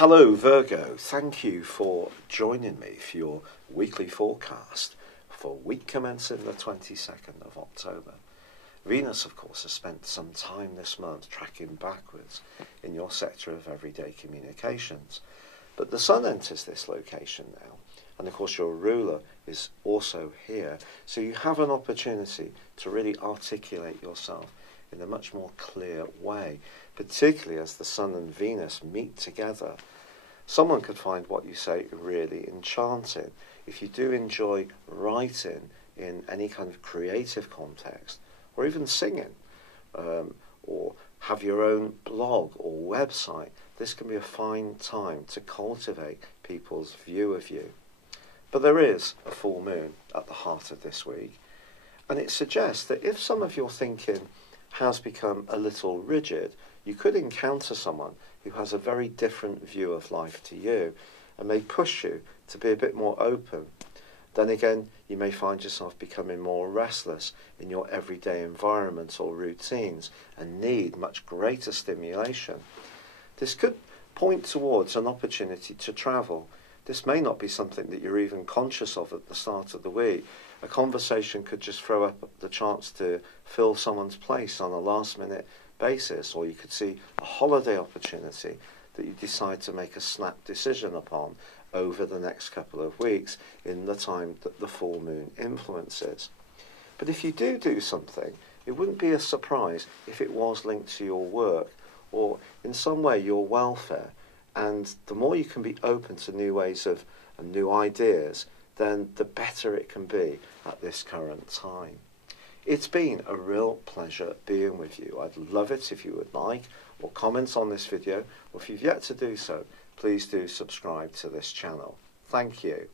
Hello Virgo, thank you for joining me for your weekly forecast for week commencing the 22nd of October. Venus, of course, has spent some time this month tracking backwards in your sector of everyday communications. But the Sun enters this location now, and of course your ruler is also here. So you have an opportunity to really articulate yourself in a much more clear way, particularly as the Sun and Venus meet together. Someone could find what you say really enchanting. If you do enjoy writing in any kind of creative context, or even singing, or have your own blog or website, this can be a fine time to cultivate people's view of you. But there is a full moon at the heart of this week, and it suggests that if some of your thinking has become a little rigid, you could encounter someone who has a very different view of life to you and may push you to be a bit more open. Then again, you may find yourself becoming more restless in your everyday environment or routines and need much greater stimulation. This could point towards an opportunity to travel. This may not be something that you're even conscious of at the start of the week. A conversation could just throw up the chance to fill someone's place on a last-minute basis, or you could see a holiday opportunity that you decide to make a snap decision upon over the next couple of weeks in the time that the full moon influences. But if you do something, it wouldn't be a surprise if it was linked to your work or in some way your welfare. And the more you can be open to new ways of and new ideas, then the better it can be at this current time. It's been a real pleasure being with you. I'd love it if you would like or comment on this video, or if you've yet to do so, please do subscribe to this channel. Thank you.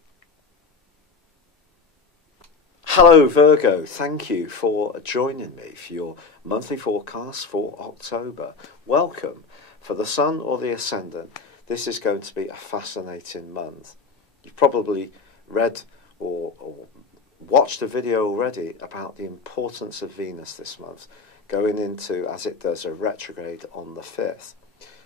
Hello Virgo, thank you for joining me for your monthly forecast for October. Welcome. For the Sun or the Ascendant, this is going to be a fascinating month. You've probably read or watched a video already about the importance of Venus this month, going into, as it does, a retrograde on the 5th.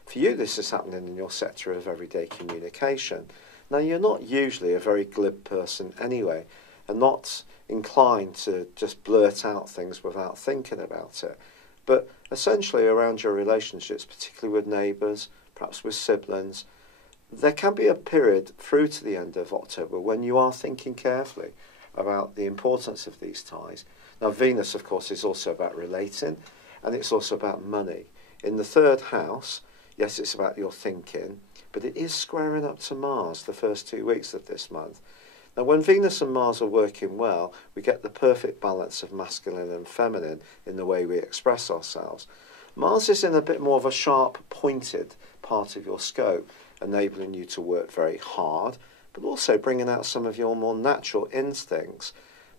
For you, this is happening in your sector of everyday communication. Now, you're not usually a very glib person anyway, and not inclined to just blurt out things without thinking about it. But essentially around your relationships, particularly with neighbours, perhaps with siblings, there can be a period through to the end of October when you are thinking carefully about the importance of these ties. Now, Venus, of course, is also about relating, and it's also about money. In the 3rd house, yes, it's about your thinking, but it is squaring up to Mars the first 2 weeks of this month. Now, when Venus and Mars are working well, we get the perfect balance of masculine and feminine in the way we express ourselves. Mars is in a bit more of a sharp, pointed part of your scope, enabling you to work very hard, but also bringing out some of your more natural instincts.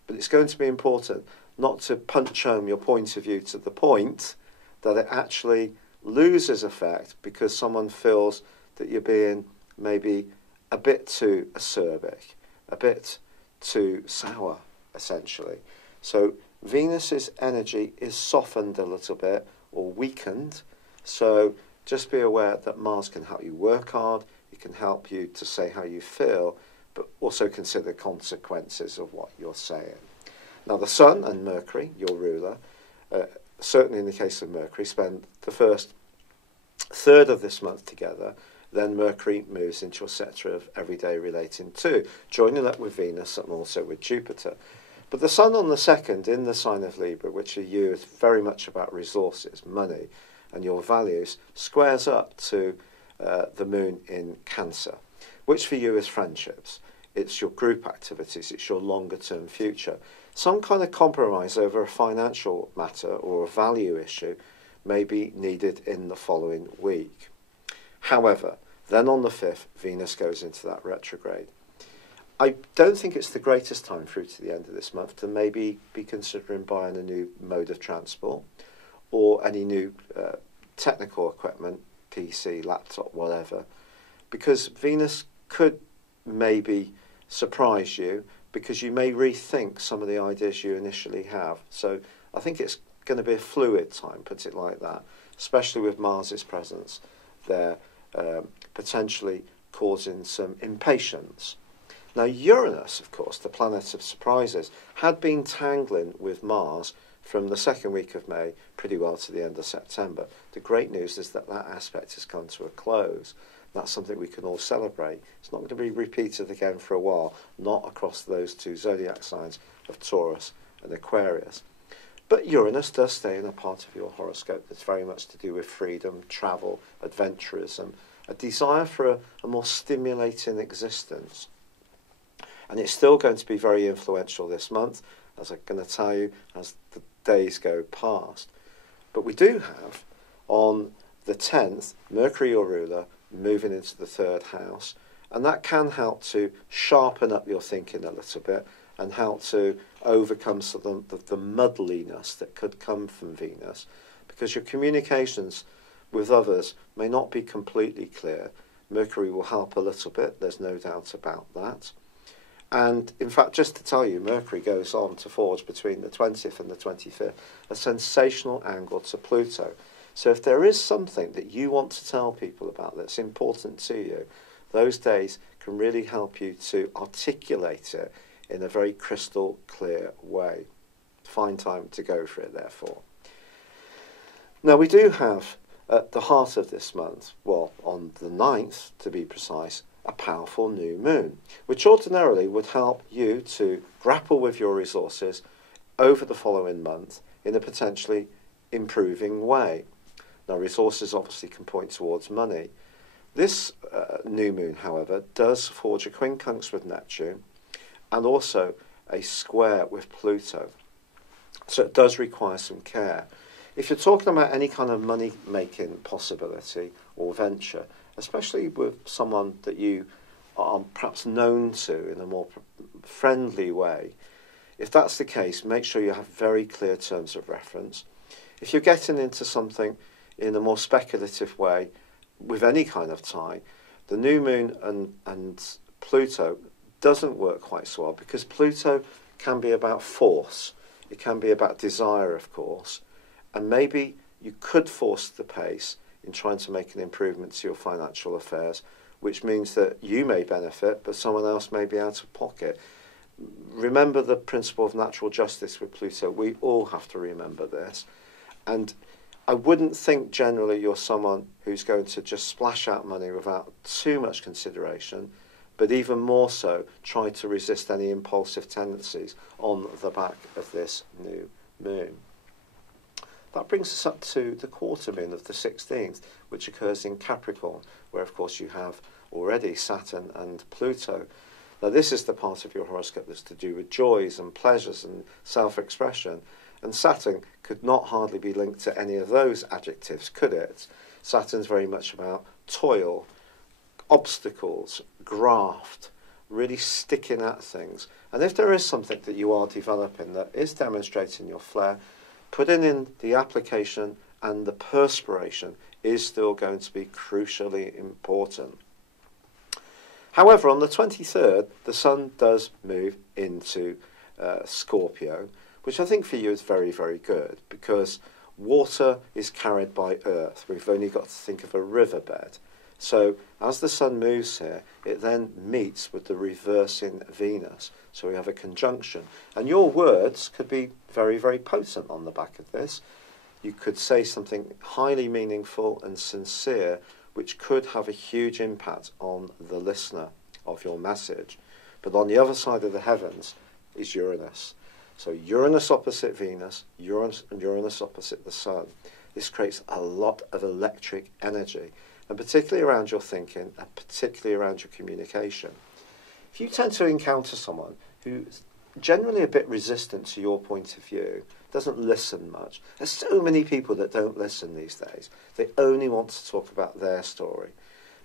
But it's going to be important not to punch home your point of view to the point that it actually loses effect because someone feels that you're being maybe a bit too acerbic, a bit too sour, essentially. So Venus's energy is softened a little bit or weakened. So just be aware that Mars can help you work hard. It can help you to say how you feel, but also consider consequences of what you're saying. Now, the Sun and Mercury, your ruler, certainly in the case of Mercury, spend the first third of this month together. Then Mercury moves into your sector of everyday relating too, joining up with Venus and also with Jupiter. But the Sun on the 2nd in the sign of Libra, which for you is very much about resources, money, and your values, squares up to the Moon in Cancer, which for you is friendships. It's your group activities, it's your longer term future. Some kind of compromise over a financial matter or a value issue may be needed in the following week. However, then on the 5th, Venus goes into that retrograde. I don't think it's the greatest time through to the end of this month to maybe be considering buying a new mode of transport or any new technical equipment, PC, laptop, whatever, because Venus could maybe surprise you because you may rethink some of the ideas you initially have. So I think it's going to be a fluid time, put it like that, especially with Mars's presence there potentially causing some impatience. Now, Uranus, of course, the planet of surprises, had been tangling with Mars from the second week of May pretty well to the end of September. The great news is that that aspect has come to a close. That's something we can all celebrate. It's not going to be repeated again for a while, not across those two zodiac signs of Taurus and Aquarius. But Uranus does stay in a part of your horoscope that's very much to do with freedom, travel, adventurism, a desire for a more stimulating existence. And it's still going to be very influential this month, as I'm going to tell you as the days go past. But we do have, on the 10th, Mercury, your ruler, moving into the third house, and that can help to sharpen up your thinking a little bit and help to overcome some of the muddliness that could come from Venus, because your communications with others may not be completely clear. Mercury will help a little bit, there's no doubt about that. And in fact, just to tell you, Mercury goes on to forge between the 20th and the 25th a sensational angle to Pluto. So if there is something that you want to tell people about that's important to you, those days can really help you to articulate it in a very crystal clear way. Find time to go for it, therefore. Now, we do have at the heart of this month, well, on the 9th to be precise, a powerful new moon, which ordinarily would help you to grapple with your resources over the following month in a potentially improving way. Now, resources obviously can point towards money. This new moon, however, does forge a quincunx with Neptune and also a square with Pluto. So it does require some care. If you're talking about any kind of money-making possibility or venture, especially with someone that you are perhaps known to in a more friendly way, if that's the case, make sure you have very clear terms of reference. If you're getting into something in a more speculative way with any kind of tie, the new moon and Pluto doesn't work quite so well, because Pluto can be about force. It can be about desire, of course, and maybe you could force the pace in trying to make an improvement to your financial affairs, which means that you may benefit, but someone else may be out of pocket. Remember the principle of natural justice with Pluto. We all have to remember this. And I wouldn't think generally you're someone who's going to just splash out money without too much consideration, but even more so, try to resist any impulsive tendencies on the back of this new moon. That brings us up to the quarter moon of the 16th, which occurs in Capricorn, where of course you have already Saturn and Pluto. Now, this is the part of your horoscope that's to do with joys and pleasures and self-expression, and Saturn could not hardly be linked to any of those adjectives, could it? Saturn's very much about toil, obstacles, graft, really sticking at things. And if there is something that you are developing that is demonstrating your flair, putting in the application and the perspiration is still going to be crucially important. However, on the 23rd, the Sun does move into Scorpio, which I think for you is very, very good, because water is carried by earth. We've only got to think of a riverbed. So as the Sun moves here, it then meets with the reversing Venus. So we have a conjunction. And your words could be very, very potent on the back of this. You could say something highly meaningful and sincere, which could have a huge impact on the listener of your message. But on the other side of the heavens is Uranus. So Uranus opposite Venus, Uranus opposite the Sun. This creates a lot of electric energy, and particularly around your thinking and particularly around your communication. If you tend to encounter someone who's generally a bit resistant to your point of view, doesn't listen much, there's so many people that don't listen these days. They only want to talk about their story.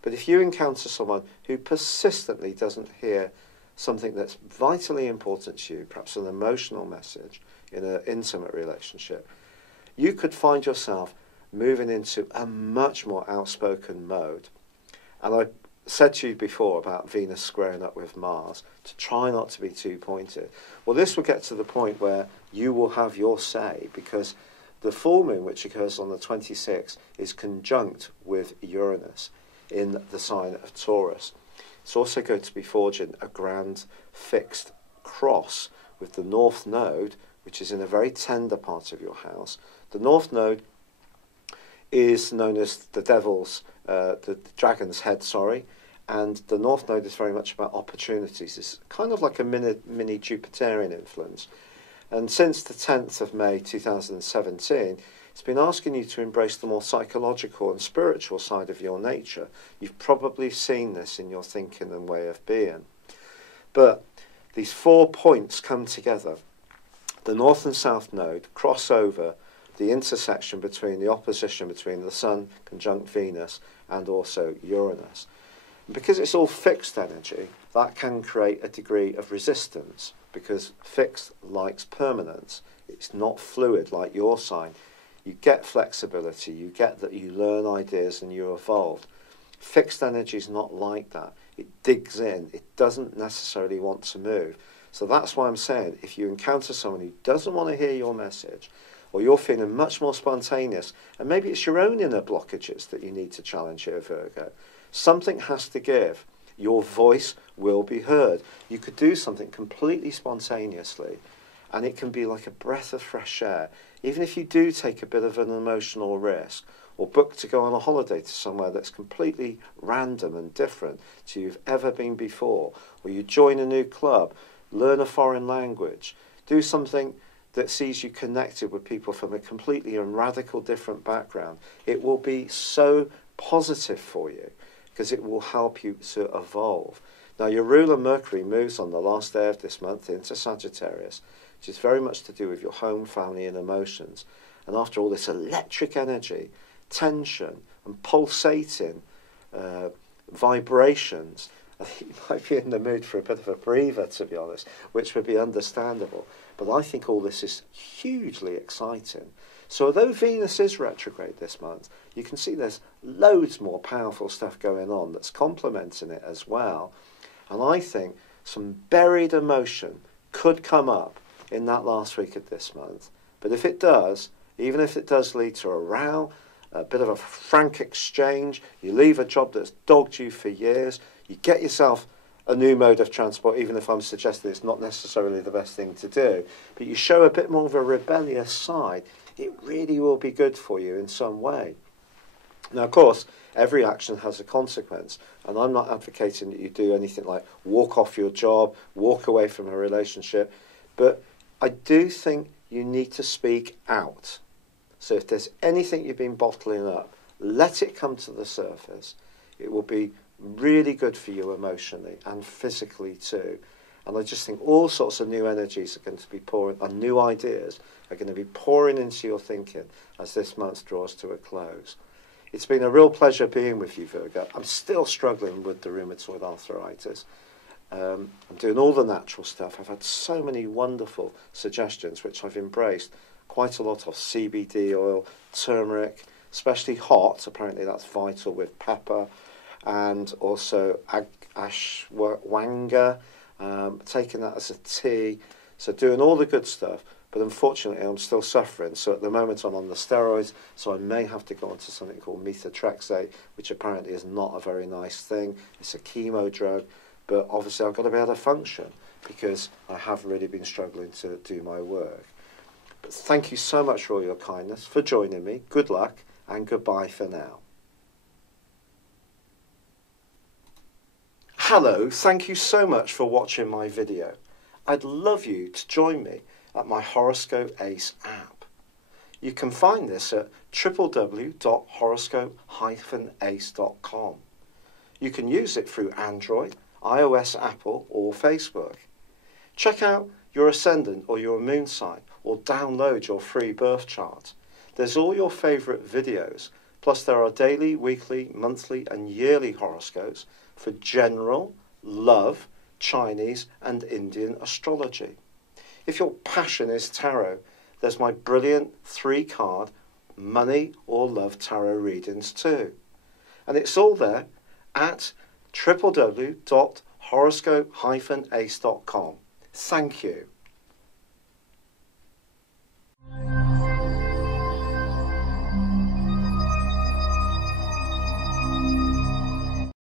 But if you encounter someone who persistently doesn't hear something that's vitally important to you, perhaps an emotional message in an intimate relationship, you could find yourself moving into a much more outspoken mode. And I said to you before about Venus squaring up with Mars, to try not to be too pointed. Well, this will get to the point where you will have your say, because the full moon, which occurs on the 26th, is conjunct with Uranus. in the sign of Taurus. It's also going to be forging a grand fixed cross with the North Node, which is in a very tender part of your house. The North Node is known as the dragon's head, and the North Node is very much about opportunities. It's kind of like a mini Jupiterian influence. And since the 10th of May 2017, it's been asking you to embrace the more psychological and spiritual side of your nature. You've probably seen this in your thinking and way of being. But these 4 points come together. The North and South Node cross over the intersection between the opposition between the Sun conjunct Venus and also Uranus. And because it's all fixed energy, that can create a degree of resistance, because fixed likes permanence. It's not fluid like your sign. You get flexibility, you get that you learn ideas and you evolve. Fixed energy is not like that. It digs in. It doesn't necessarily want to move. So that's why I'm saying, if you encounter someone who doesn't want to hear your message, or you're feeling much more spontaneous, and maybe it's your own inner blockages that you need to challenge here, Virgo, something has to give. Your voice will be heard. You could do something completely spontaneously, and it can be like a breath of fresh air. Even if you do take a bit of an emotional risk, or book to go on a holiday to somewhere that's completely random and different to you've ever been before, or you join a new club, learn a foreign language, do something that sees you connected with people from a completely and radical different background, it will be so positive for you, because it will help you to evolve. Now, your ruler Mercury moves on the last day of this month into Sagittarius, which is very much to do with your home, family and emotions. And after all this electric energy, tension and pulsating vibrations, I think you might be in the mood for a bit of a breather, to be honest, which would be understandable. But I think all this is hugely exciting. So although Venus is retrograde this month, you can see there's loads more powerful stuff going on that's complementing it as well. And I think some buried emotion could come up in that last week of this month. But if it does, even if it does lead to a row, a bit of a frank exchange, you leave a job that's dogged you for years, you get yourself a new mode of transport, even if I'm suggesting it's not necessarily the best thing to do, but you show a bit more of a rebellious side, it really will be good for you in some way. Now, of course, every action has a consequence, and I'm not advocating that you do anything like walk off your job, walk away from a relationship, but I do think you need to speak out. So if there's anything you've been bottling up, let it come to the surface. It will be really good for you emotionally and physically too. And I just think all sorts of new energies are going to be pouring, and new ideas are going to be pouring into your thinking as this month draws to a close. It's been a real pleasure being with you, Virgo. I'm still struggling with the rheumatoid arthritis. I'm doing all the natural stuff. I've had so many wonderful suggestions, which I've embraced. Quite a lot of CBD oil, turmeric, especially hot. Apparently that's vital with pepper. And also ashwagandha, taking that as a tea. So doing all the good stuff. But unfortunately, I'm still suffering. So at the moment, I'm on the steroids. So I may have to go on to something called methotrexate, which apparently is not a very nice thing. It's a chemo drug. But obviously, I've got to be able to function, because I have really been struggling to do my work. But thank you so much for all your kindness, for joining me. Good luck, and goodbye for now. Hello, thank you so much for watching my video. I'd love you to join me at my Horoscope Ace app. You can find this at www.horoscope-ace.com. You can use it through Android, iOS, Apple or Facebook. Check out your ascendant or your moon sign, or download your free birth chart. There's all your favourite videos, plus there are daily, weekly, monthly and yearly horoscopes for general, love, Chinese and Indian astrology. If your passion is tarot, there's my brilliant 3-card money or love tarot readings too. And it's all there at www.horoscope-ace.com. Thank you.